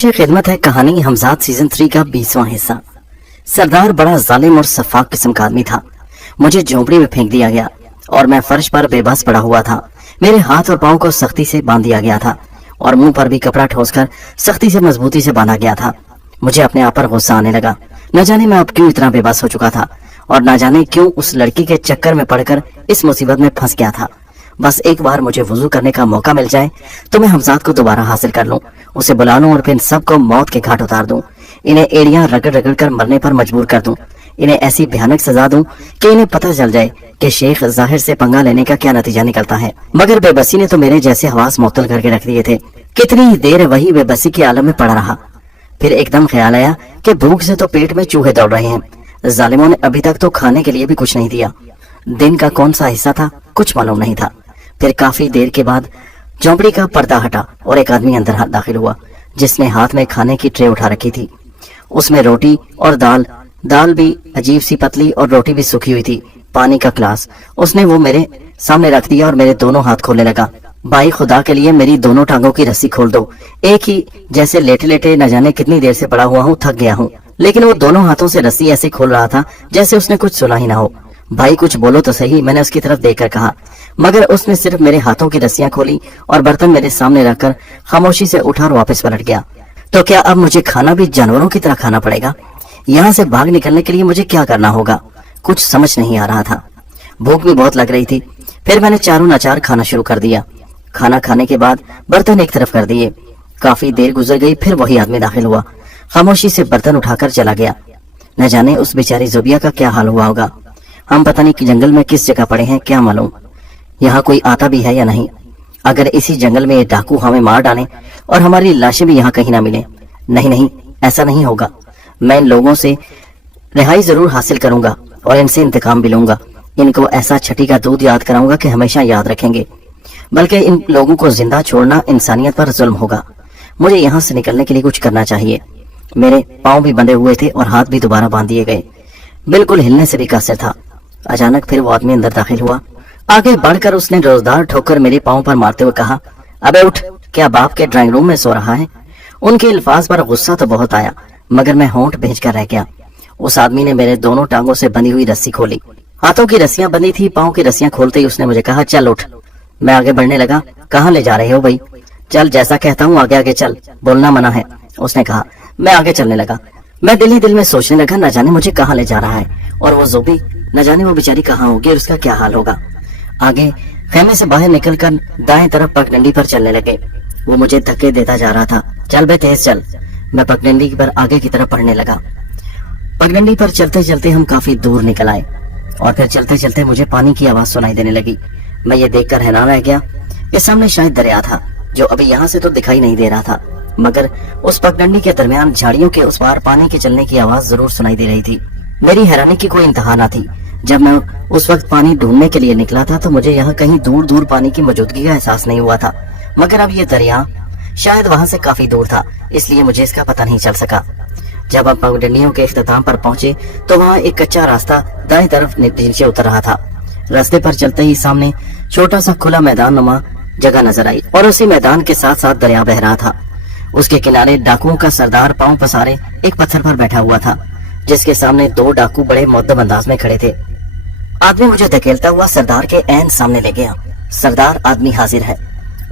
खिदमत है कहानी हमजाद सीजन 3 का 20वां हिस्सा। सरदार बड़ा जालिम और सफाक किस्म का आदमी था। मुझे झोंपड़ी में फेंक दिया गया और मैं फर्श पर बेबस पड़ा हुआ था। मेरे हाथ और पांव को सख्ती से बांध दिया गया था और मुंह पर भी कपड़ा ठोसकर सख्ती से मजबूती से बांधा गया था। मुझे अपने आप पर गुस्सा आने लगा। न जाने मैं अब क्यों इतना बेबस हो चुका था और न जाने क्यों उस लड़की के चक्कर में पड़कर इस मुसीबत में फंस गया था। बस एक बार मुझे वुजू करने का मौका मिल जाए तो मैं हमजाद को दोबारा हासिल कर लूं, उसे बुला लूं और फिर सबको मौत के घाट उतार दूं। इन्हें एड़ियां रगड़ रगड़ कर मरने पर मजबूर कर दूं। इन्हें ऐसी भयानक सजा दूं कि इन्हें पता चल जाए कि शेख जाहिर से पंगा लेने का क्या नतीजा निकलता है। मगर बेबसी ने तो मेरे जैसे हवास मुअत्तल करके रख दिए थे। कितनी देर वही बेबसी के आलम में पड़ा रहा। फिर एकदम ख्याल आया कि भूख से तो पेट में चूहे दौड़ रहे हैं। जालिमों ने अभी तक तो खाने के लिए भी कुछ नहीं दिया। दिन का कौन सा हिस्सा था कुछ मालूम नहीं था। फिर काफी देर के बाद झोंपड़ी का पर्दा हटा और एक आदमी अंदर दाखिल हुआ जिसने हाथ में खाने की ट्रे उठा रखी थी। उसमें रोटी और दाल भी अजीब सी पतली और रोटी भी सूखी हुई थी। पानी का ग्लास उसने वो मेरे सामने रख दिया और मेरे दोनों हाथ खोलने लगा। भाई खुदा के लिए मेरी दोनों टांगों की रस्सी खोल दो। एक ही जैसे लेटे लेटे न जाने कितनी देर से पड़ा हुआ हूँ, थक गया हूँ। लेकिन वो दोनों हाथों से रस्सी ऐसे खोल रहा था जैसे उसने कुछ सुना ही ना हो। भाई कुछ बोलो तो सही, मैंने उसकी तरफ देखकर कहा, मगर उसने सिर्फ मेरे हाथों की रस्सियां खोली और बर्तन मेरे सामने रखकर खामोशी से उठा और वापस पलट गया। तो क्या अब मुझे खाना भी जानवरों की तरह खाना पड़ेगा? यहाँ से भाग निकलने के लिए मुझे क्या करना होगा? कुछ समझ नहीं आ रहा था। भूख भी बहुत लग रही थी। फिर मैंने चारों नाचार खाना शुरू कर दिया। खाना खाने के बाद बर्तन एक तरफ कर दिए। काफी देर गुजर गई, फिर वही आदमी दाखिल हुआ। खामोशी से बर्तन उठाकर चला गया। न जाने उस बेचारी जुबिया का क्या हाल हुआ होगा। हम पता नहीं कि जंगल में किस जगह पड़े हैं, क्या मालूम यहाँ कोई आता भी है या नहीं। अगर इसी जंगल में ये डाकू हमें मार डालें और हमारी लाशें भी यहाँ कहीं ना मिले। नहीं, ऐसा नहीं होगा। मैं इन लोगों से रिहाई जरूर हासिल करूंगा और इनसे इंतकाम भी लूंगा। इनको ऐसा छठी का दूध याद कराऊंगा कि हमेशा याद रखेंगे। बल्कि इन लोगों को जिंदा छोड़ना इंसानियत पर जुल्म होगा। मुझे यहाँ से निकलने के लिए कुछ करना चाहिए। मेरे पाँव भी बंधे हुए थे और हाथ भी दोबारा बांध दिए गए। बिल्कुल हिलने से भी कासिर था। अचानक फिर वो आदमी अंदर दाखिल हुआ। आगे बढ़कर उसने रोजदार ठोकर मेरे पांव पर मारते हुए कहा, अबे उठ, क्या बाप के ड्राइंग रूम में सो रहा है? उनके अल्फाज पर गुस्सा तो बहुत आया, मगर मैं होंठ भेज कर रह गया। उस आदमी ने मेरे दोनों टांगों से बंधी हुई रस्सी खोली। हाथों की रस्सियां बंधी थी, पांव की रस्सियां खोलते ही उसने मुझे कहा, चल उठ। मैं आगे बढ़ने लगा। कहाँ ले जा रहे हो भाई? चल, जैसा कहता हूँ आगे आगे चल, बोलना मना है, उसने कहा। मैं आगे चलने लगा। मैं दिल ही दिल में सोचने लगा, न जाने मुझे कहाँ ले जा रहा है और वो जोबी, न जाने वो बेचारी कहाँ होगी और उसका क्या हाल होगा। आगे खेमे से बाहर निकलकर दाएं तरफ पगडंडी पर चलने लगे। वो मुझे धक्के देता जा रहा था। चल बे, तेज चल। मैं पगडंडी पर आगे की तरफ बढ़ने लगा। पगडंडी पर चलते चलते हम काफी दूर निकल आए और फिर चलते चलते मुझे पानी की आवाज सुनाई देने लगी। मैं ये देखकर हैरान रह गया कि सामने शायद दरिया था, जो अभी यहाँ से तो दिखाई नहीं दे रहा था, मगर उस पगडंडी के दरमियान झाड़ियों के उस पार पानी के चलने की आवाज जरूर सुनाई दे रही थी। मेरी हैरानी की कोई इंतहा न थी। जब मैं उस वक्त पानी ढूंढने के लिए निकला था तो मुझे यहाँ कहीं दूर दूर पानी की मौजूदगी का एहसास नहीं हुआ था, मगर अब ये दरिया शायद वहां से काफी दूर था, इसलिए मुझे इसका पता नहीं चल सका। जब हम पगडंडियों के इख्तिताम पर पहुंचे तो वहाँ एक कच्चा रास्ता दाएं तरफ नीचे उतर रहा था। रास्ते पर चलते ही सामने छोटा सा खुला मैदान नुमा जगह नजर आई और उसी मैदान के साथ साथ दरिया बह रहा था। उसके किनारे डाकुओं का सरदार पांव पसारे एक पत्थर पर बैठा हुआ था, जिसके सामने दो डाकू बड़े मुअद्दब अंदाज में खड़े थे। आदमी मुझे धकेलता हुआ सरदार के ऐन सामने ले गया। सरदार, आदमी हाजिर है।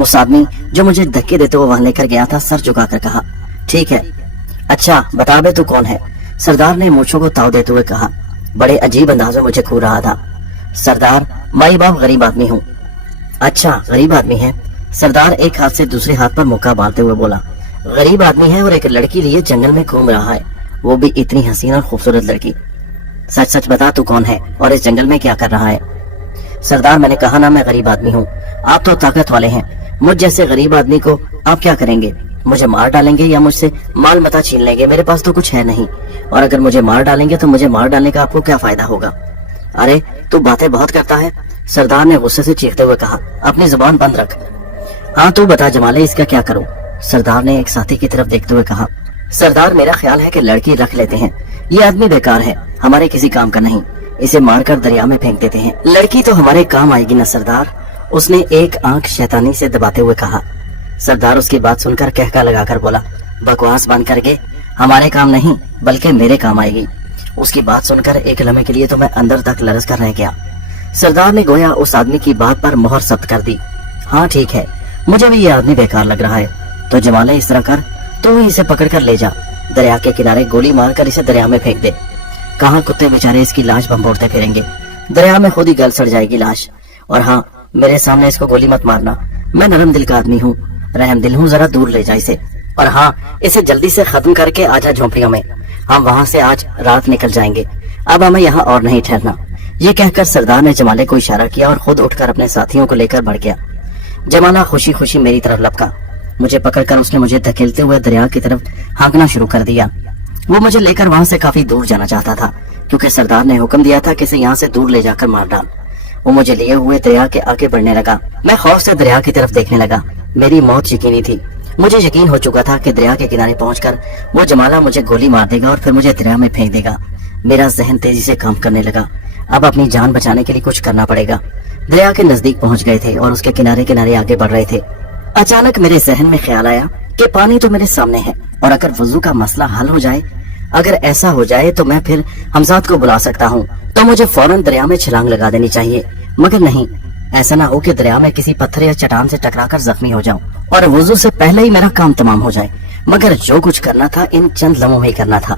उस आदमी जो मुझे धक्के देते हुए वहां लेकर गया था सर झुकाकर कहा, ठीक है। अच्छा बता बे, तू कौन है? सरदार ने मूंछों को ताव देते हुए कहा। बड़े अजीब अंदाज में मुझे घूर रहा था। सरदार, माई बाप गरीब आदमी हूँ। अच्छा, गरीब आदमी है? सरदार एक हाथ से दूसरे हाथ पर मुक्का बांधते हुए बोला। गरीब आदमी है और एक लड़की लिए जंगल में घूम रहा है, वो भी इतनी हसीन और खूबसूरत लड़की। सच सच बता, तू कौन है और इस जंगल में क्या कर रहा है? सरदार, मैंने कहा ना मैं गरीब आदमी हूँ। आप तो ताकत वाले हैं, मुझ जैसे गरीब आदमी को आप क्या करेंगे? मुझे मार डालेंगे या मुझसे माल मता छीन लेंगे? मेरे पास तो कुछ है नहीं, और अगर मुझे मार डालेंगे तो मुझे मार डालने का आपको क्या फायदा होगा? अरे तू बातें बहुत करता है, सरदार ने गुस्से से चीखते हुए कहा। अपनी जुबान बंद रख। हाँ तू बता जमाले, इसका क्या करूं? सरदार ने एक साथी की तरफ देखते हुए कहा। सरदार, मेरा ख्याल है कि लड़की रख लेते हैं। ये आदमी बेकार है, हमारे किसी काम का नहीं। इसे मारकर दरिया में फेंक देते हैं। लड़की तो हमारे काम आएगी ना सरदार, उसने एक आंख शैतानी से दबाते हुए कहा। सरदार उसकी बात सुनकर कहका लगाकर बोला, बकवास बंद करके हमारे काम नहीं बल्कि मेरे काम आएगी। उसकी बात सुनकर एक लम्हे के लिए तो मैं अंदर तक लरस कर रह गया। सरदार ने गोया उस आदमी की बात पर मोहर जब्त कर दी। हाँ ठीक है, मुझे भी ये आदमी बेकार लग रहा है, तो जमाले इस तरह कर, तू ही इसे पकड़ कर ले जा, दरिया के किनारे गोली मारकर इसे दरिया में फेंक दे। कहाँ कुत्ते बेचारे इसकी लाश बम्बोड़ते फिरेंगे, दरिया में खुद ही गल सड़ जाएगी लाश। और हाँ, मेरे सामने इसको गोली मत मारना, मैं नरम दिल का आदमी हूँ, रहम दिल हूँ, जरा दूर ले जा इसे। और हाँ, इसे जल्दी से खत्म करके आजा झोंपड़ियों में, हम वहाँ से आज रात निकल जाएंगे, अब हमें यहाँ और नहीं ठहरना। ये कहकर सरदार ने जमाले को इशारा किया और खुद उठकर अपने साथियों को लेकर बढ़ गया। जमाला खुशी खुशी मेरी तरफ लपका। मुझे पकड़कर उसने मुझे धकेलते हुए दरिया की तरफ हाँकना शुरू कर दिया। वो मुझे लेकर वहाँ से काफी दूर जाना चाहता था, क्योंकि सरदार ने हुक्म दिया था कि इसे यहाँ से दूर ले जाकर मार डाल। वो मुझे लिए हुए दरिया के आगे बढ़ने लगा। मैं खौफ से दरिया की तरफ देखने लगा। मेरी मौत यकीनी थी। मुझे यकीन हो चुका था कि दरिया के किनारे पहुंचकर वो जमाला मुझे गोली मार देगा और फिर मुझे दरिया में फेंक देगा। मेरा जहन तेजी से काम करने लगा। अब अपनी जान बचाने के लिए कुछ करना पड़ेगा। दरिया के नजदीक पहुंच गए थे और उसके किनारे किनारे आगे बढ़ रहे थे। अचानक मेरे जहन में ख्याल आया कि पानी तो मेरे सामने है और अगर वजू का मसला हल हो जाए, अगर ऐसा हो जाए तो मैं फिर हमजाद को बुला सकता हूँ, तो मुझे फौरन दरिया में छलांग लगा देनी चाहिए। मगर नहीं, ऐसा ना हो कि दरिया में किसी पत्थर या चट्टान से टकराकर जख्मी हो जाऊं और वजू से पहले ही मेरा काम तमाम हो जाए। मगर जो कुछ करना था इन चंद लम्हों में ही करना था।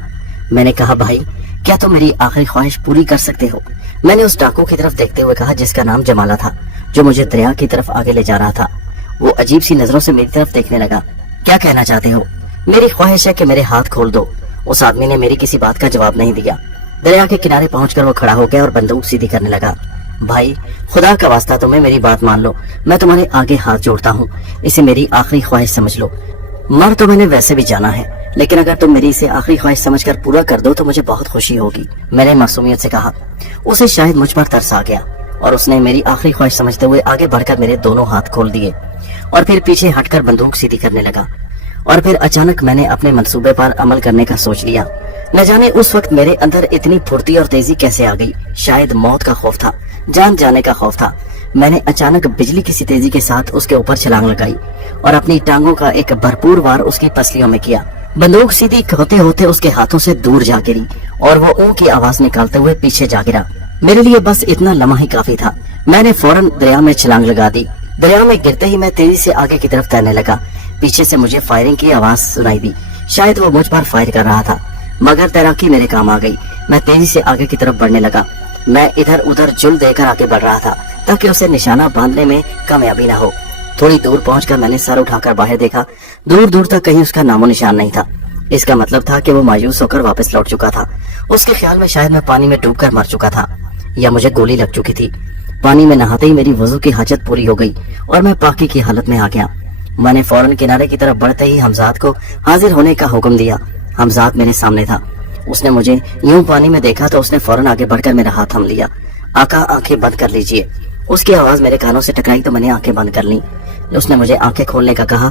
मैंने कहा, भाई क्या तुम मेरी आखिरी ख्वाहिश पूरी कर सकते हो? मैंने उस डाकू की तरफ देखते हुए कहा जिसका नाम जमाला था, जो मुझे दरिया की तरफ आगे ले जा रहा था। वो अजीब सी नजरों से मेरी तरफ देखने लगा। क्या कहना चाहते हो? मेरी ख्वाहिश है कि मेरे हाथ खोल दो। उस आदमी ने मेरी किसी बात का जवाब नहीं दिया। दरिया के किनारे पहुंचकर वो खड़ा हो गया और बंदूक सीधी करने लगा। भाई खुदा का वास्ता तुम्हें मेरी बात मान लो, मैं तुम्हारे आगे हाथ जोड़ता हूँ, इसे मेरी आखिरी ख्वाहिश समझ लो। मर तो मैंने वैसे भी जाना है, लेकिन अगर तुम मेरी इसे आखिरी ख्वाहिश समझकर पूरा कर दो तो मुझे बहुत खुशी होगी। मैंने मासूमियत से कहा। उसे शायद मुझ पर तरस आ गया और उसने मेरी आखिरी ख्वाहिश समझते हुए आगे बढ़कर मेरे दोनों हाथ खोल दिए और फिर पीछे हटकर बंदूक सीधी करने लगा। और फिर अचानक मैंने अपने मंसूबे पर अमल करने का सोच लिया। न जाने उस वक्त मेरे अंदर इतनी फुर्ती और तेजी कैसे आ गई। शायद मौत का खौफ था, जान जाने का खौफ था। मैंने अचानक बिजली की सी तेजी के साथ उसके ऊपर छलांग लगाई और अपनी टांगों का एक भरपूर वार उसकी पसलियों में किया। बंदूक सीधी होते होते उसके हाथों से दूर जा गिरी और वो ऊं की आवाज निकालते हुए पीछे जा गिरा। मेरे लिए बस इतना लम्हा ही काफी था। मैंने फौरन दरिया में छलांग लगा दी। दरिया में गिरते ही मैं तेजी से आगे की तरफ तैरने लगा। पीछे से मुझे फायरिंग की आवाज सुनाई दी। शायद वो मुझ पर फायर कर रहा था, मगर तैराकी मेरे काम आ गई। मैं तेजी से आगे की तरफ बढ़ने लगा। मैं इधर उधर जुल देकर आगे बढ़ रहा था ताकि उसे निशाना बांधने में कामयाबी ना हो। थोड़ी दूर पहुंचकर मैंने सर उठाकर बाहर देखा। दूर दूर तक कहीं उसका नामो निशान नहीं था। इसका मतलब था कि वो मायूस होकर वापस लौट चुका था। उसके ख्याल में शायद मैं पानी में डूबकर मर चुका था या मुझे गोली लग चुकी थी। पानी में नहाते ही मेरी वजू की हाजत पूरी हो गई और मैं पाकी की हालत में आ गया। मैंने फौरन किनारे की तरफ बढ़ते ही हमजाद को हाजिर होने का हुक्म दिया। हमजाद मेरे सामने था। उसने मुझे यूं पानी में देखा तो उसने फौरन आगे बढ़कर मेरा हाथ थाम लिया। आका आंखें बंद कर लीजिए। उसकी आवाज मेरे कानों से टकराई तो मैंने आंखें बंद कर ली। उसने मुझे आंखें खोलने का कहा।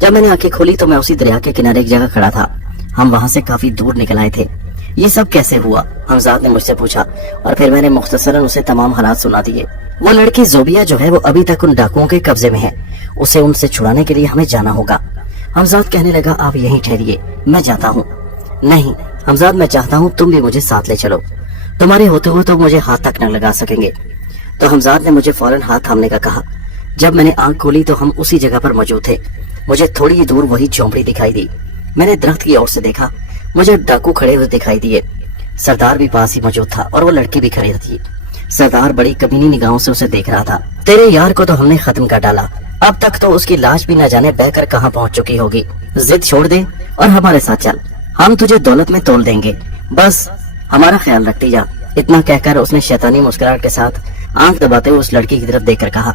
जब मैंने आंखें खोली तो मैं उसी दरिया के किनारे एक जगह खड़ा था। हम वहां से काफी दूर निकल आए थे। ये सब कैसे हुआ? हमजाद ने मुझसे पूछा और फिर मैंने मुख्तसरन उसे तमाम हालात सुना दिए। वो लड़की जोबिया जो है वो अभी तक उन डाकुओं के कब्जे में है। उसे उनसे छुड़ाने के लिए हमें जाना होगा। हमजाद कहने लगा, आप यहीं ठहरिए, मैं जाता हूँ। नहीं हमजाद, मैं चाहता हूँ तुम भी मुझे साथ ले चलो। तुम्हारे होते हुए तो मुझे हाथ तक न लगा सकेंगे। तो हमजाद ने मुझे फौरन हाथ थामने का कहा। जब मैंने आंख खोली तो हम उसी जगह पर मौजूद थे। मुझे थोड़ी ही दूर वही झोंपड़ी दिखाई दी। मैंने दरख्त की ओर से देखा। मुझे डाकू खड़े हुए दिखाई दिए। सरदार भी पास ही मौजूद था और वो लड़की भी खड़ी थी। सरदार बड़ी कमीनी निगाहों से उसे देख रहा था। तेरे यार को तो हमने खत्म कर डाला, अब तक तो उसकी लाश भी न जाने बहकर कहाँ पहुंच चुकी होगी। जिद छोड़ दे और हमारे साथ चल, हम तुझे दौलत में तोल देंगे, बस हमारा ख्याल रखती जा। इतना कहकर उसने शैतानी मुस्कुराहट के साथ आंख दबाते हुए उस लड़की की तरफ देखकर कहा।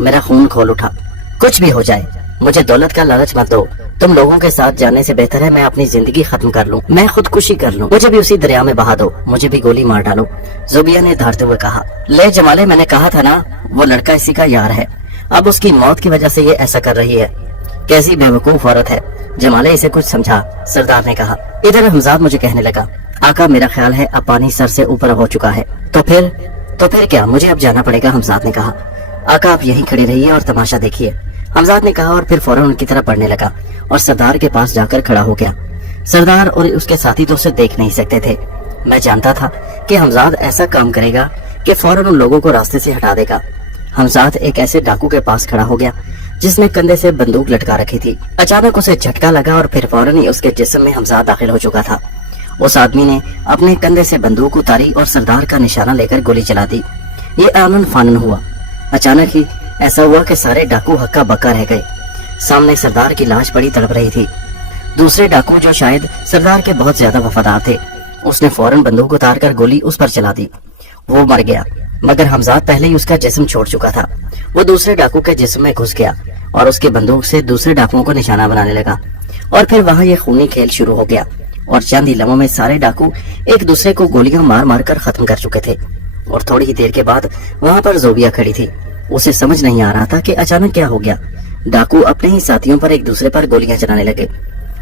मेरा खून खोल उठा। कुछ भी हो जाए मुझे दौलत का लालच मत दो। तुम लोगों के साथ जाने से बेहतर है मैं अपनी जिंदगी खत्म कर लूं, मैं खुदकुशी कर लूं। मुझे भी उसी दरिया में बहा दो, मुझे भी गोली मार डालो। जोबिया ने धारते हुए कहा। ले जमाले, मैंने कहा था ना वो लड़का इसी का यार है। अब उसकी मौत की वजह से ये ऐसा कर रही है। कैसी बेवकूफ औरत है। जमाले इसे कुछ समझा, सरदार ने कहा। इधर हमजाद मुझे कहने लगा, आका मेरा ख्याल है अब पानी सर से ऊपर हो चुका है। तो फिर क्या, मुझे अब जाना पड़ेगा। हमजाद ने कहा। आका आप यहीं खड़े रहिए और तमाशा देखिए, हमजाद ने कहा और फिर फौरन उनकी तरफ बढ़ने लगा। और सरदार के पास जाकर खड़ा हो गया। सरदार और उसके साथी तो उसे देख नहीं सकते थे। मैं जानता था कि हमजाद ऐसा काम करेगा कि फौरन उन लोगों को रास्ते से हटा देगा। हमजाद एक ऐसे डाकू के पास खड़ा हो गया जिसने कंधे से बंदूक लटका रखी थी। अचानक उसे झटका लगा और फिर फौरन ही उसके जिस्म में हमजाद दाखिल हो चुका था। उस आदमी ने अपने कंधे से बंदूक उतारी और सरदार का निशाना लेकर गोली चला दी। ये आनन फानन हुआ। अचानक ही ऐसा हुआ कि सारे डाकू हक्का बक्का रह गए। सामने सरदार की लाश पड़ी तड़प रही थी। दूसरे डाकू जो शायद सरदार के बहुत ज्यादा वफादार थे, उसने फौरन बंदूक उतार कर गोली उस पर चला दी। वो मर गया, मगर हमजाद पहले ही उसका जिस्म छोड़ चुका था। वो दूसरे डाकू के जिस्म में घुस गया और उसकी बंदूक से दूसरे डाकुओं को निशाना बनाने लगा और फिर वहां ये खूनी खेल शुरू हो गया और चंद ही लम्हों में सारे डाकू एक दूसरे को गोलियां मार मार कर खत्म कर चुके थे। और थोड़ी ही देर के बाद वहां पर जोबिया खड़ी थी। उसे समझ नहीं आ रहा था कि अचानक क्या हो गया। डाकू अपने ही साथियों पर एक दूसरे पर गोलियां चलाने लगे,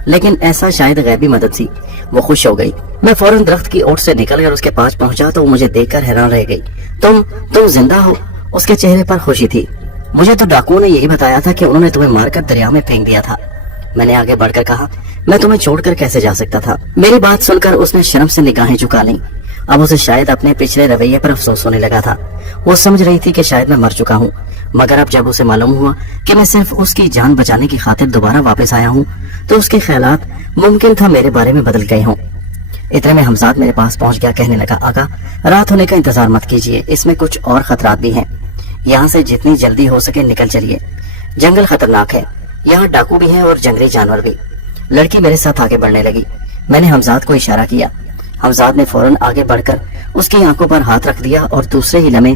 लेकिन ऐसा शायद गैबी मदद थी। वो खुश हो गई। मैं फौरन दरख्त की ओट से निकलकर उसके पास पहुंचा तो वो मुझे देखकर हैरान रह गई। तुम जिंदा हो? उसके चेहरे पर खुशी थी। मुझे तो डाकुओं ने यही बताया था कि उन्होंने तुम्हें मारकर दरिया में फेंक दिया था। मैंने आगे बढ़कर कहा, मैं तुम्हें छोड़कर कैसे जा सकता था। मेरी बात सुनकर उसने शर्म से निगाहें झुका ली। अब उसे शायद अपने पिछले रवैये पर अफसोस होने लगा था। वो समझ रही थी कि शायद मैं मर चुका हूँ, मगर अब जब उसे मालूम हुआ कि मैं सिर्फ उसकी जान बचाने की खातिर दोबारा वापस आया हूँ, तो उसके ख्यालात मुमकिन था मेरे बारे में बदल गए हों। इतने में हमजाद मेरे पास पहुंच गया। कहने लगा, आका, रात होने का इंतजार मत कीजिए, इसमें कुछ और खतरात भी हैं। यहाँ से जितनी जल्दी हो सके निकल चलिए। जंगल खतरनाक है, यहाँ डाकू भी हैं और जंगली जानवर भी। लड़की मेरे साथ आगे बढ़ने लगी। मैंने हमजाद को इशारा किया। हमजाद ने फौरन आगे बढ़कर उसकी आंखों पर हाथ रख दिया और दूसरे ही लम्हे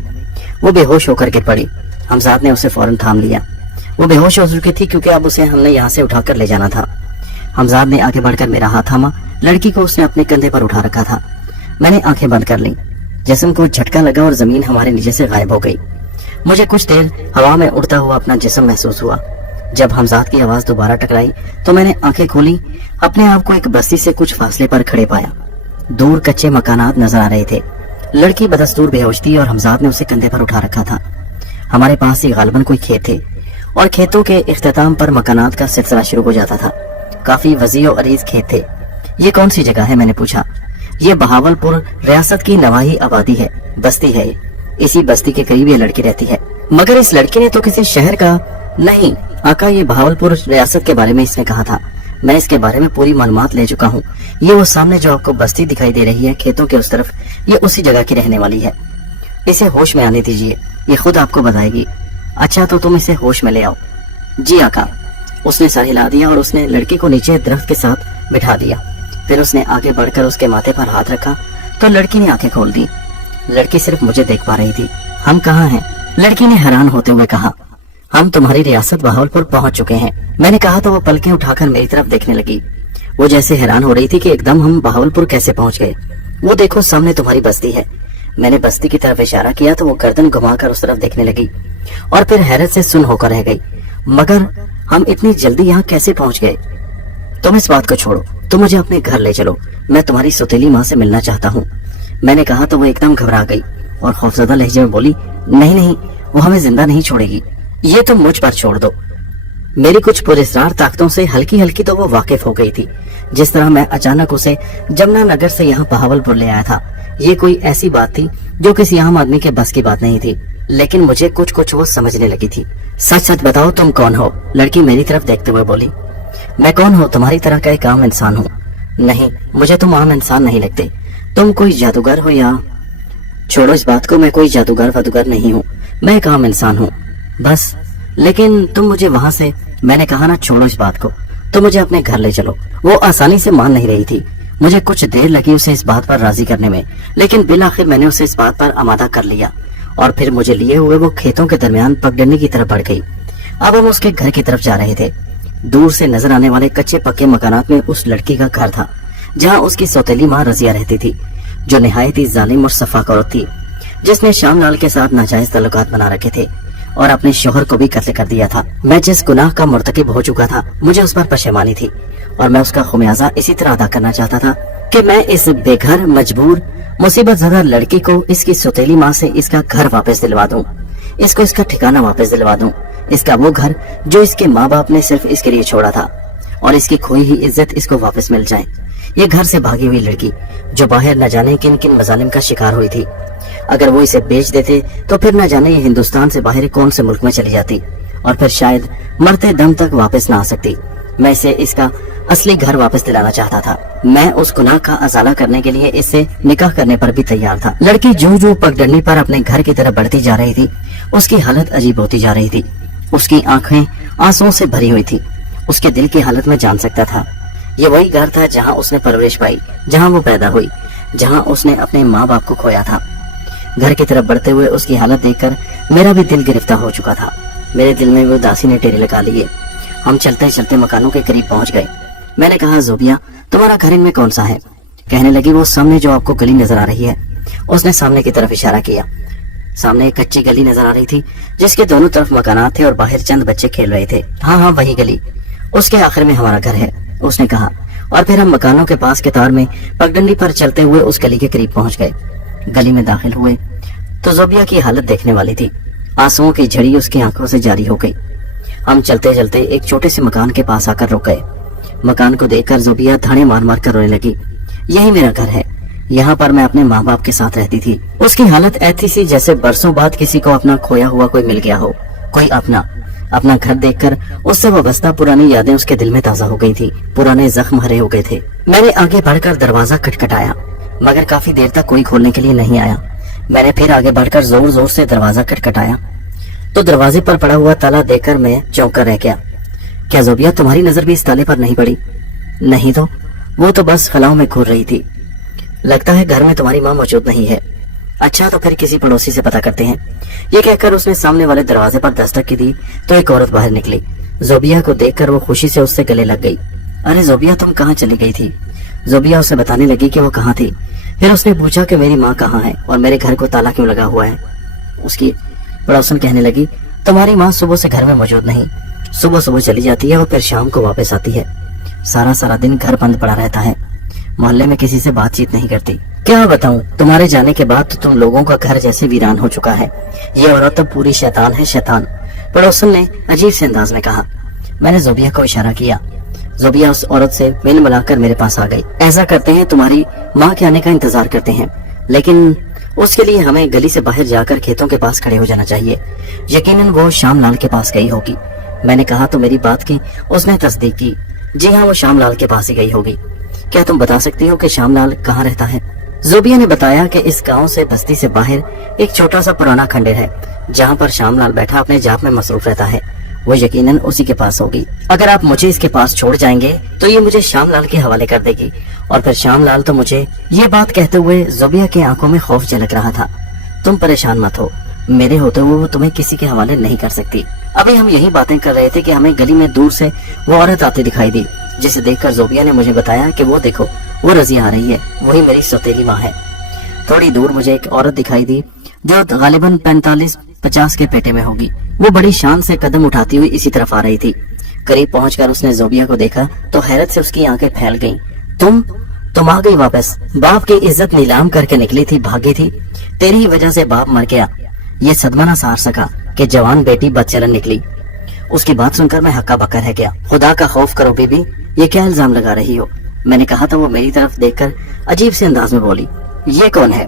वो बेहोश होकर गिर पड़ी। हमजाद ने उसे फौरन थाम लिया। वो बेहोश हो चुकी थी क्योंकि अब उसे हमने यहाँ से उठाकर ले जाना था। हमजाद ने आगे बढ़कर मेरा हाथ थामा। लड़की को उसने अपने कंधे पर उठा रखा था। मैंने आंखें बंद कर ली। जिस्म को झटका लगा और जमीन हमारे नीचे से गायब हो गई। मुझे कुछ देर हवा में उड़ता हुआ अपना जिस्म महसूस हुआ। जब हमजाद की आवाज दोबारा टकराई तो मैंने आंखें खोली। अपने आप को एक बस्ती से कुछ फासले पर खड़े पाया। दूर कच्चे मकानात नजर आ रहे थे। लड़की बदस्तूर बेहोश थी और हमजाद ने उसे कंधे पर उठा रखा था। हमारे पास ही गालिबन कोई खेत थे और खेतों के इख्तिताम पर मकानात का सिलसिला शुरू हो जाता था। काफी वसी और अरीज खेत थे। ये कौन सी जगह है? मैंने पूछा। ये बहावलपुर रियासत की नवाही आबादी है, बस्ती है। इसी बस्ती के करीब ये लड़की रहती है। मगर इस लड़की ने तो किसी शहर का नहीं आका, ये बहावलपुर रियासत के बारे में इसने कहा था। मैं इसके बारे में पूरी मालूमात ले चुका हूँ। ये वो सामने जो आपको बस्ती दिखाई दे रही है, खेतों के उस तरफ, ये उसी जगह की रहने वाली है। इसे होश में आने दीजिए, ये खुद आपको बताएगी। अच्छा, तो तुम इसे होश में ले आओ। जी आका। उसने सर हिला दिया और उसने लड़की को नीचे दरख्त के साथ बिठा दिया। फिर उसने आगे बढ़कर उसके माथे पर हाथ रखा तो लड़की ने आंखें खोल दी। लड़की सिर्फ मुझे देख पा रही थी। हम कहाँ हैं? लड़की ने हैरान होते हुए कहा। हम तुम्हारी रियासत बहावलपुर पहुंच चुके हैं। मैंने कहा तो वो पलकें उठाकर मेरी तरफ देखने लगी। वो जैसे हैरान हो रही थी कि एकदम हम बहावलपुर कैसे पहुंच गए। वो देखो, सामने तुम्हारी बस्ती है। मैंने बस्ती की तरफ इशारा किया तो वो गर्दन घुमाकर उस तरफ देखने लगी और फिर हैरत से सुन होकर रह गई। मगर हम इतनी जल्दी यहाँ कैसे पहुंच गए? तुम इस बात को छोड़ो, तुम मुझे अपने घर ले चलो। मैं तुम्हारी सौतेली माँ से मिलना चाहता हूँ। मैंने कहा तो वो एकदम घबरा गई और खौफजदा लहजे में बोली, नहीं नहीं, वो हमें जिंदा नहीं छोड़ेगी। ये तुम मुझ पर छोड़ दो। मेरी कुछ पुरस्कार ताकतों से हल्की हल्की तो वो वाकिफ हो गई थी। जिस तरह मैं अचानक उसे जमुनानगर से यहाँ बहावलपुर ले आया था, ये कोई ऐसी बात थी जो किसी आम आदमी के बस की बात नहीं थी। लेकिन मुझे कुछ कुछ वो समझने लगी थी। सच सच बताओ, तुम कौन हो? लड़की मेरी तरफ देखते हुए बोली। मैं कौन हूँ? तुम्हारी तरह का एक आम इंसान हूँ। नहीं, मुझे तुम आम इंसान नहीं लगते। तुम कोई जादूगर हो या... छोड़ो इस बात को, मैं कोई जादूगर वादूगर नहीं हूँ। मैं एक आम इंसान हूँ बस। लेकिन तुम मुझे वहां से... मैंने कहा ना, छोड़ो इस बात को, तो मुझे अपने घर ले चलो। वो आसानी से मान नहीं रही थी। मुझे कुछ देर लगी उसे इस बात पर राजी करने में, लेकिन बिल आखिर मैंने उसे इस बात पर आमादा कर लिया और फिर मुझे लिए हुए वो खेतों के दरमियान पगडंडी की तरफ बढ़ गई। अब हम उसके घर की तरफ जा रहे थे। दूर से नजर आने वाले कच्चे पक्के मकानात में उस लड़की का घर था, जहाँ उसकी सौतेली माँ रजिया रहती थी, जो निहायत ही जालिम और सफाक औरत थी, जिसने श्यामलाल के साथ नाजायज ताल्लुकात बना रखे थे और अपने शोहर को भी कत्ल कर दिया था। मैं जिस गुनाह का मुर्तकिब हो चुका था, मुझे उस पर पशेमानी थी और मैं उसका खुमियाजा इसी तरह अदा करना चाहता था कि मैं इस बेघर, मजबूर, मुसीबत ज़दा लड़की को इसकी सौतेली माँ से इसका घर वापस दिलवा दूं, इसको इसका ठिकाना वापस दिलवा दूं, इसका वो घर जो इसके माँ बाप ने सिर्फ इसके लिए छोड़ा था। और इसकी खोई ही इज्जत इसको वापस मिल जाए। ये घर से भागी हुई लड़की जो बाहर न जाने किन किन मजालिम का शिकार हुई थी, अगर वो इसे बेच देते तो फिर न जाने ये हिंदुस्तान से बाहर कौन से मुल्क में चली जाती और फिर शायद मरते दम तक वापस न आ सकती। मैं इसे इसका असली घर वापस दिलाना चाहता था। मैं उस गुनाह का अजाला करने के लिए इससे निकाह करने पर भी तैयार था। लड़की जो जो पगडंडी पर अपने घर की तरफ बढ़ती जा रही थी, उसकी हालत अजीब होती जा रही थी। उसकी आंखें आंसुओं से भरी हुई थी। उसके दिल की हालत में जान सकता था। ये वही घर था जहाँ उसने परवरिश पाई, जहाँ वो पैदा हुई, जहाँ उसने अपने माँ बाप को खोया था। घर की तरफ बढ़ते हुए उसकी हालत देखकर मेरा भी दिल गिरफ्तार हो चुका था। मेरे दिल में वो उदासी ने टेरे लगा लिए। हम चलते चलते मकानों के करीब पहुंच गए। मैंने कहा, ज़ोबिया, तुम्हारा घर इनमें कौन सा है? कहने लगी, वो सामने जो आपको गली नजर आ रही है। उसने सामने की तरफ इशारा किया। सामने एक कच्ची गली नजर आ रही थी जिसके दोनों तरफ मकानात थे और बाहर चंद बच्चे खेल रहे थे। हाँ, वही गली, उसके आखिर में हमारा घर है, उसने कहा। और फिर हम मकानों के पास कतार में पगडंडी पर चलते हुए उस गली के करीब पहुंच गए। गली में दाखिल हुए तो ज़ोबिया की हालत देखने वाली थी। आंसुओं की झड़ी उसकी आंखों से जारी हो गई। हम चलते चलते एक छोटे से मकान के पास आकर रुक गए। मकान को देखकर ज़ोबिया धाड़े मार मार कर रोने लगी। यही मेरा घर है, यहाँ पर मैं अपने माँ बाप के साथ रहती थी। उसकी हालत ऐसी सी जैसे बरसों बाद किसी को अपना खोया हुआ कोई मिल गया हो। कोई अपना घर देखकर उससे वाबस्ता पुरानी यादें उसके दिल में ताजा हो गई थी। पुराने जख्म हरे हो गए थे। मैंने आगे बढ़कर दरवाजा खटखटाया, मगर काफी देर तक कोई खोलने के लिए नहीं आया। मैंने फिर आगे बढ़कर जोर जोर से दरवाजा खटखटाया तो दरवाजे पर पड़ा हुआ ताला देखकर मैं चौंक कर रह गया। क्या ज़ोबिया, तुम्हारी नजर भी इस ताले पर नहीं पड़ी? नहीं तो, वो तो बस खलाओं में घूर रही थी। लगता है घर में तुम्हारी माँ मौजूद नहीं है। अच्छा, तो फिर किसी पड़ोसी से पता करते हैं। ये कहकर उसने सामने वाले दरवाजे पर दस्तक की दी तो एक औरत बाहर निकली। ज़ोबिया को देखकर वो खुशी से उससे गले लग गई। अरे ज़ोबिया, तुम कहाँ चली गई थी? ज़ोबिया उसे बताने लगी कि वो कहाँ थी। फिर उसने पूछा कि मेरी माँ कहाँ है और मेरे घर को ताला क्यों लगा हुआ है। उसकी पड़ोसन कहने लगी, तुम्हारी माँ सुबह से घर में मौजूद नहीं। सुबह सुबह चली जाती है और फिर शाम को वापस आती है। सारा सारा दिन घर बंद पड़ा रहता है। मोहल्ले में किसी से बातचीत नहीं करती। क्या बताऊं, तुम्हारे जाने के बाद तो तुम लोगों का घर जैसे वीरान हो चुका है। ये औरत तो पूरी शैतान है, शैतान, पड़ोसन ने अजीब से अंदाज में कहा। मैंने ज़ोबिया को इशारा किया। ज़ोबिया उस औरत से मिल मिलाकर मेरे पास आ गई। ऐसा करते हैं, तुम्हारी माँ के आने का इंतजार करते हैं, लेकिन उसके लिए हमें गली से बाहर जाकर खेतों के पास खड़े हो जाना चाहिए। यकीनन वो श्यामलाल के पास गई होगी। मैंने कहा तो मेरी बात की उसने तस्दीक की। जी हाँ, वो श्यामलाल के पास ही गई होगी। क्या तुम बता सकती हो कि श्यामलाल कहाँ रहता है? ज़ोबिया ने बताया कि इस गांव से बस्ती से बाहर एक छोटा सा पुराना खंडर है जहाँ पर श्यामलाल बैठा अपने जाप में मसरूफ रहता है। वो यकीनन उसी के पास होगी। अगर आप मुझे इसके पास छोड़ जाएंगे तो ये मुझे श्यामलाल के हवाले कर देगी और फिर श्यामलाल तो मुझे। ये बात कहते हुए ज़ोबिया की आंखों में खौफ झलक रहा था। तुम परेशान मत हो, मेरे होते हुए वो तुम्हें किसी के हवाले नहीं कर सकती। अभी हम यही बातें कर रहे थे कि हमें गली में दूर से वो औरत आती दिखाई दी, जिसे देखकर ज़ोबिया ने मुझे बताया कि वो देखो, वो रज़िया आ रही है, वही मेरी सौतेली माँ है। थोड़ी दूर मुझे एक औरत दिखाई दी जो गालिबन 45-50 के पेटे में होगी। वो बड़ी शान से कदम उठाती हुई इसी तरफ आ रही थी। करीब पहुंचकर उसने ज़ोबिया को देखा तो हैरत से उसकी आंखें फैल गईं। तुम आ गई वापस। बाप की इज्जत नीलाम करके निकली थी, भागी थी। तेरी ही वजह से बाप मर गया। ये सदमा ना सहार सका कि जवान बेटी बदचलन निकली। उसकी बात सुनकर मैं हक्का बक्का रह गया। खुदा का खौफ करो बीबी, ये क्या इल्जाम लगा रही हो? मैंने कहा तो वो मेरी तरफ देखकर अजीब से अंदाज में बोली, ये कौन है?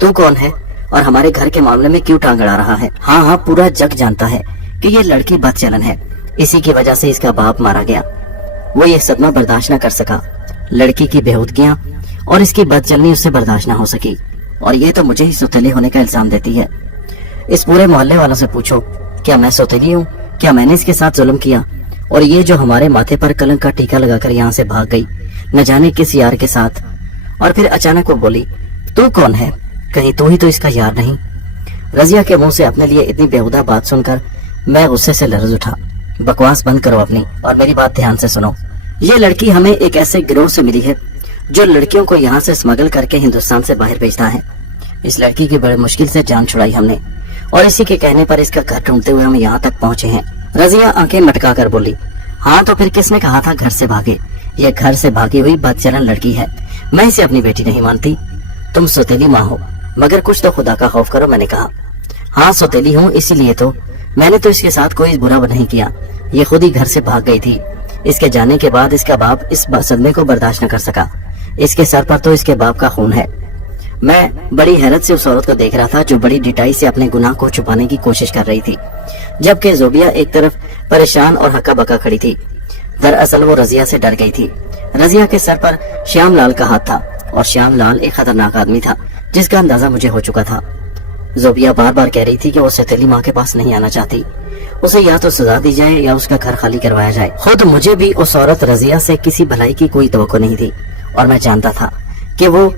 तू कौन है और हमारे घर के मामले में क्यों टांग अड़ा रहा है? हाँ, पूरा जग जानता है कि ये लड़की बदचलन है। इसी की वजह से इसका बाप मारा गया। वो ये सदमा बर्दाश्त न कर सका। लड़की की बेहूदगियां और इसकी बदचलनी उससे बर्दाश्त न हो सकी और ये तो मुझे ही सौतेली होने का इल्जाम देती है। इस पूरे मोहल्ले वालों से पूछो, क्या मैं सौतेली हूँ? क्या मैंने इसके साथ जुल्म किया? और ये जो हमारे माथे पर कलंक का टीका लगाकर यहाँ से भाग गई, न जाने किस यार के साथ। और फिर अचानक वो बोली, तू कौन है? कहीं तू ही तो इसका यार नहीं? रज़िया के मुंह से अपने लिए इतनी बेहुदा बात सुनकर मैं गुस्से से लरज़ उठा। बकवास बंद करो अपनी और मेरी बात ध्यान से सुनो। ये लड़की हमें एक ऐसे गिरोह से मिली है जो लड़कियों को यहाँ से स्मगल करके हिंदुस्तान से बाहर भेजता है। इस लड़की की बड़े मुश्किल से जान छुड़ाई हमने और इसी के कहने पर इसका घर ढूंढते हुए हम यहाँ तक पहुँचे हैं। रज़िया आंखें मटका कर बोली, हाँ तो फिर किसने कहा था घर से भागे? ये घर से भागी हुई बदचलन लड़की है। मैं इसे अपनी बेटी नहीं मानती। तुम सौतेली माँ हो, मगर कुछ तो खुदा का खौफ करो। मैंने कहा, हाँ सौतेली हूँ, इसीलिए तो मैंने तो इसके साथ कोई बुरा नहीं किया। ये खुद ही घर से भाग गई थी। اس کے جانے کے بعد اس کا باپ اس صدمے کو برداشت نہ کر سکا. اس کے سر پر تو اس کے باپ کا خون ہے. میں بڑی حیرت سے اس عورت کو دیکھ رہا تھا جو بڑی ڈٹائی سے اپنے گناہ کو چھپانے کی کوشش کر رہی تھی، جبکہ زوبیہ ایک طرف پریشان اور ہکا بکا کھڑی تھی. دراصل وہ رضیہ سے ڈر گئی تھی. رضیہ کے سر پر شیام لال کا ہاتھ تھا اور شیام لال ایک خطرناک آدمی تھا جس کا اندازہ مجھے ہو چکا تھا. زوبیہ بار بار کہہ رہی تھی کہ وہ سوتیلی ماں کے پاس نہیں آنا چاہتی. اسے یا تو سزا دی جائے یا اس کا گھر خالی کروایا جائے. خود مجھے بھی اس عورت رضیہ سے کسی بھلائی کی کوئی توقع نہیں تھی اور میں جانتا تھا کہ وہ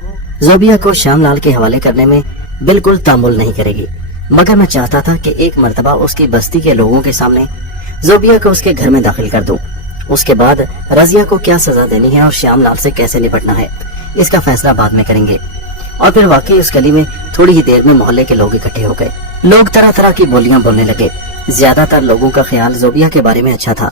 زوبیہ کو شیام لال کے حوالے کرنے میں بالکل تامل نہیں کرے گی. مگر میں چاہتا تھا کہ ایک مرتبہ اس کی بستی کے لوگوں کے سامنے زوبیہ کو اس کے گھر میں داخل کر دوں. اس کے بعد رضیہ کو کیا سزا دینی ہے اور شیام لال سے کیسے نپٹنا ہے اس کا فیصلہ بعد میں کریں گے. اور پھر واقعی اس گلی میں تھوڑی ہی دیر میں محلے کے لوگ اکٹھے ہو گئے. لوگ طرح طرح کی بولیاں بولنے لگے. زیادہ تر لوگوں کا خیال زوبیہ کے بارے میں اچھا تھا.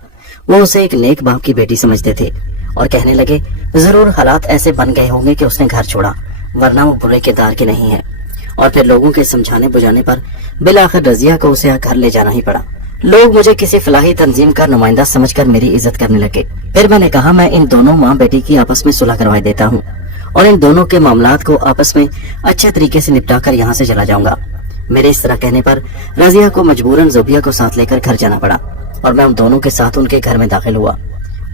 وہ اسے ایک نیک باپ کی بیٹی سمجھتے تھے اور کہنے لگے ضرور حالات ایسے بن گئے ہوں گے کہ اس نے گھر چھوڑا ورنہ وہ برے کردار کی نہیں ہے. اور پھر لوگوں کے سمجھانے بجھانے پر بالآخر رضیہ کو اسے گھر لے جانا ہی پڑا. لوگ مجھے کسی فلاحی تنظیم کا نمائندہ سمجھ کر میری عزت کرنے لگے. پھر میں نے کہا میں ان دونوں ماں بیٹی کی آپس میں صلح کروا دیتا ہوں اور ان دونوں کے معاملات کو آپس میں اچھے طریقے سے نپٹا کر یہاں سے چلا جاؤں گا. میرے اس طرح کہنے پر رضیہ کو مجبوراً زوبیہ کو ساتھ لے کر گھر جانا پڑا اور میں ان دونوں کے ساتھ ان کے گھر میں داخل ہوا.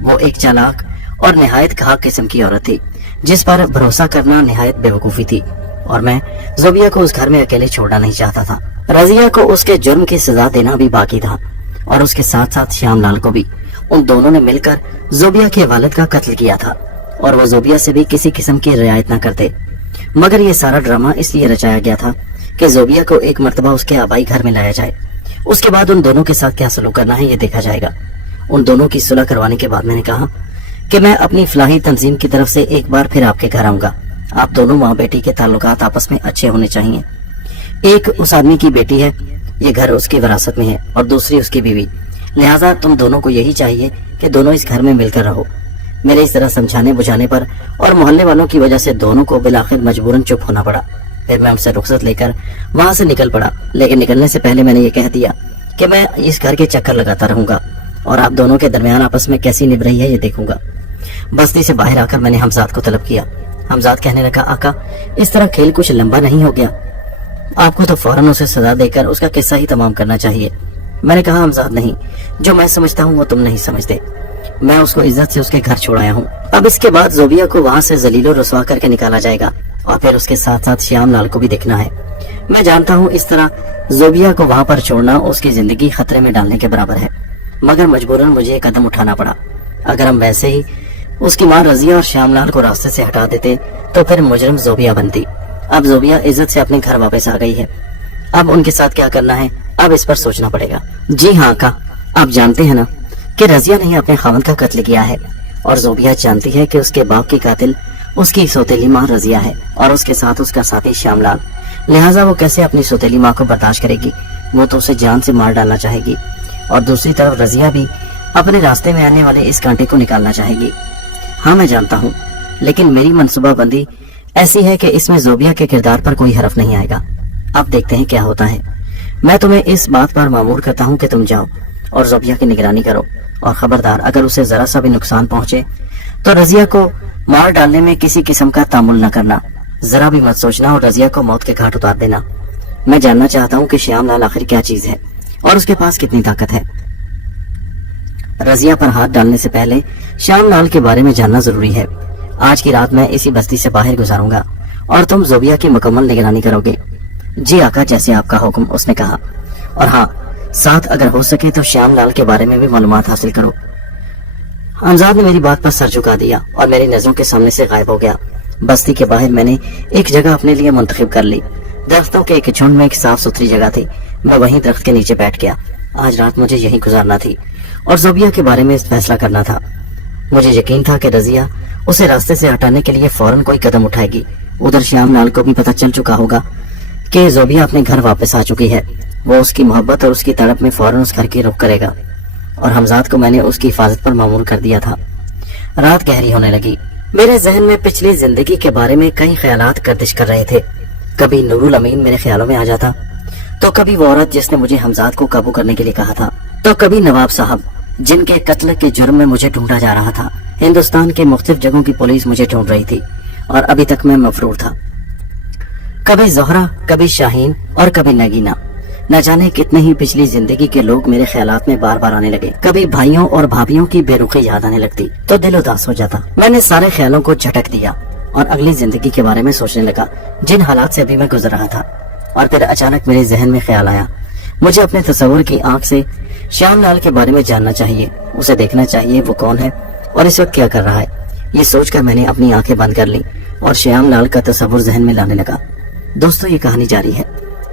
وہ ایک چالاک اور نہایت گھاک قسم کی عورت تھی جس پر بھروسہ کرنا نہایت بے وقوفی تھی اور میں زوبیہ کو اس گھر میں اکیلے چھوڑنا نہیں چاہتا تھا. رضیہ کو اس کے جرم کی سزا دینا بھی باقی تھا اور اس کے ساتھ ساتھ شیام لال کو بھی. ان دونوں نے مل کر زوبیہ کے والد کا قتل کیا تھا اور وہ زوبیہ سے بھی کسی قسم کی رعایت نہ کرتے. مگر یہ سارا ڈرامہ اس لیے رچایا گیا تھا کہ زوبیہ کو ایک مرتبہ اس کے آبائی گھر میں لایا جائے. اس کے بعد ان دونوں کے ساتھ کیا سلوک کرنا ہے یہ دیکھا جائے گا. ان دونوں کی صلح کروانے کے بعد میں نے کہا کہ میں اپنی فلاحی تنظیم کی طرف سے ایک بار پھر آپ کے گھر آؤں گا. آپ دونوں ماں بیٹی کے تعلقات آپس میں اچھے ہونے چاہیے. ایک اس آدمی کی بیٹی ہے، یہ گھر اس کی وراثت میں ہے، اور دوسری اس کی بیوی. لہٰذا تم دونوں کو یہی چاہیے کہ دونوں اس گھر میں مل کر رہو. میرے اس طرح سمجھانے بجھانے پر اور محلے والوں کی وجہ سے دونوں کو بالآخر مجبوراً چپ ہونا پڑا. پھر میں ان سے رخصت لے کر وہاں سے نکل پڑا، لیکن نکلنے سے پہلے میں نے یہ کہہ دیا کہ میں اس گھر کے چکر لگاتا رہوں گا اور آپ دونوں کے درمیان آپس میں کیسی نبھ رہی ہے یہ دیکھوں گا. بستی سے باہر آ کر میں نے حمزاد کو طلب کیا. حمزاد کہنے لگا آقا اس طرح کھیل کچھ لمبا نہیں ہو گیا، آپ کو تو فوراً اسے سزا دے کر اس کا قصہ ہی تمام کرنا چاہیے. میں نے کہا حمزاد نہیں، جو میں سمجھتا ہوں وہ تم نہیں سمجھتے. میں اس کو عزت سے اس کے گھر چھوڑایا ہوں. اب اس کے بعد زوبیہ کو وہاں سے ذلیل و رسوا کر کے نکالا جائے گا اور پھر اس کے ساتھ ساتھ شیام لال کو بھی دیکھنا ہے. میں جانتا ہوں اس طرح زوبیہ کو وہاں پر چھوڑنا اس کی زندگی خطرے میں ڈالنے کے برابر ہے، مگر مجبوراً مجھے یہ قدم اٹھانا پڑا. اگر ہم ویسے ہی اس کی ماں رضیہ اور شیام لال کو راستے سے ہٹا دیتے تو پھر مجرم زوبیہ بنتی. اب زوبیہ عزت سے اپنے گھر واپس آ گئی ہے. اب ان کے ساتھ کیا کرنا ہے اب اس پر سوچنا پڑے گا. جی ہاں آقا، آپ جانتے ہیں نا کہ رضیہ نے اپنے خاوند کا قتل کیا ہے اور زوبیہ جانتی ہے کہ اس کے باپ کی قاتل اس کی سوتیلی ماں رضیہ ہے اور اس کے ساتھ اس کا ساتھی شیام لال. لہٰذا وہ کیسے اپنی سوتیلی ماں کو برداشت کرے گی؟ وہ تو اسے جان سے مار ڈالنا چاہے گی. اور دوسری طرف رضیہ بھی اپنے راستے میں آنے والے اس کانٹے کو نکالنا چاہے گی. ہاں میں جانتا ہوں، لیکن میری منصوبہ بندی ایسی ہے کہ اس میں زوبیہ کے کردار پر کوئی حرف نہیں آئے گا. اب دیکھتے ہیں کیا ہوتا ہے. میں تمہیں اس بات پر مامور کرتا ہوں کہ تم جاؤ اور زوبیہ کی نگرانی کرو، اور خبردار اگر اسے ذرا سا بھی نقصان پہنچے تو رضیہ کو مار ڈالنے میں کسی قسم کا تعامل نہ کرنا. ذرا بھی مت سوچنا اور رضیہ کو موت کے گھاٹ اتار دینا. میں جاننا چاہتا ہوں کہ شیام لال آخر کیا چیز ہے اور اس کے پاس کتنی طاقت ہے. رضیہ پر ہاتھ ڈالنے سے پہلے شیام لال کے بارے میں جاننا ضروری ہے. آج کی رات میں اسی بستی سے باہر گزاروں گا اور تم زوبیہ کی مکمل نگرانی کرو گے. جی آقا، جیسے آپ کا حکم، اس نے کہا. اور ہاں، ساتھ اگر ہو سکے تو شیام لال کے بارے میں بھی معلومات حاصل کرو. حمزاد نے میری بات پر سر جھکا دیا اور میری نظروں کے سامنے سے غائب ہو گیا. بستی کے باہر میں نے ایک جگہ اپنے لیے منتخب کر لی. درختوں کے ایک جھنڈ میں ایک صاف ستھری جگہ تھی. میں وہیں درخت کے نیچے بیٹھ گیا. آج رات مجھے یہیں گزارنا تھی اور زوبیہ کے بارے میں فیصلہ کرنا تھا. مجھے یقین تھا کہ رضیہ اسے راستے سے ہٹانے کے لیے فوراً کوئی قدم اٹھائے گی. ادھر شیام لال کو بھی پتہ چل چکا ہوگا کہ زوبیہ اپنے گھر واپس آ چکی ہے. وہ اس کی محبت اور اس کی تڑپ میں فوراً اس گھر کی رخ کرے گا. اور حمزاد کو میں نے اس کی حفاظت پر مامور کر دیا تھا. رات گہری ہونے لگی. میرے ذہن میں پچھلی زندگی کے بارے میں کئی خیالات گردش کر رہے تھے. کبھی نور الامین میرے خیالوں میں آ جاتا، تو کبھی وہ عورت جس نے مجھے حمزاد کو قابو کرنے کے لیے کہا تھا، تو کبھی نواب صاحب جن کے قتل کے جرم میں مجھے ڈھونڈا جا رہا تھا۔ ہندوستان کے مختلف جگہوں کی پولیس مجھے ڈھونڈ رہی تھی اور ابھی تک میں مفرور تھا۔ کبھی زہرا، کبھی شاہین اور کبھی نگینہ، نہ جانے کتنے ہی پچھلی زندگی کے لوگ میرے خیالات میں بار بار آنے لگے۔ کبھی بھائیوں اور بھابھیوں کی بے رخی یاد آنے لگتی تو دل اداس ہو جاتا۔ میں نے سارے خیالوں کو جھٹک دیا اور اگلی زندگی کے بارے میں سوچنے لگا جن حالات سے ابھی میں گزر رہا تھا۔ اور پھر اچانک میرے ذہن میں خیال آیا، مجھے اپنے تصور کی آنکھ سے شیام لال کے بارے میں جاننا چاہیے، اسے دیکھنا چاہیے وہ کون ہے اور اس وقت کیا کر رہا ہے۔ یہ سوچ کر میں نے اپنی آنکھیں بند کر لی اور شیام لال کا تصور ذہن میں لانے لگا۔ دوستو، یہ کہانی جاری ہے،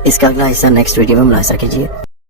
اس کا اگلا حصہ نیکسٹ ویڈیو میں ملاحظہ کیجیے۔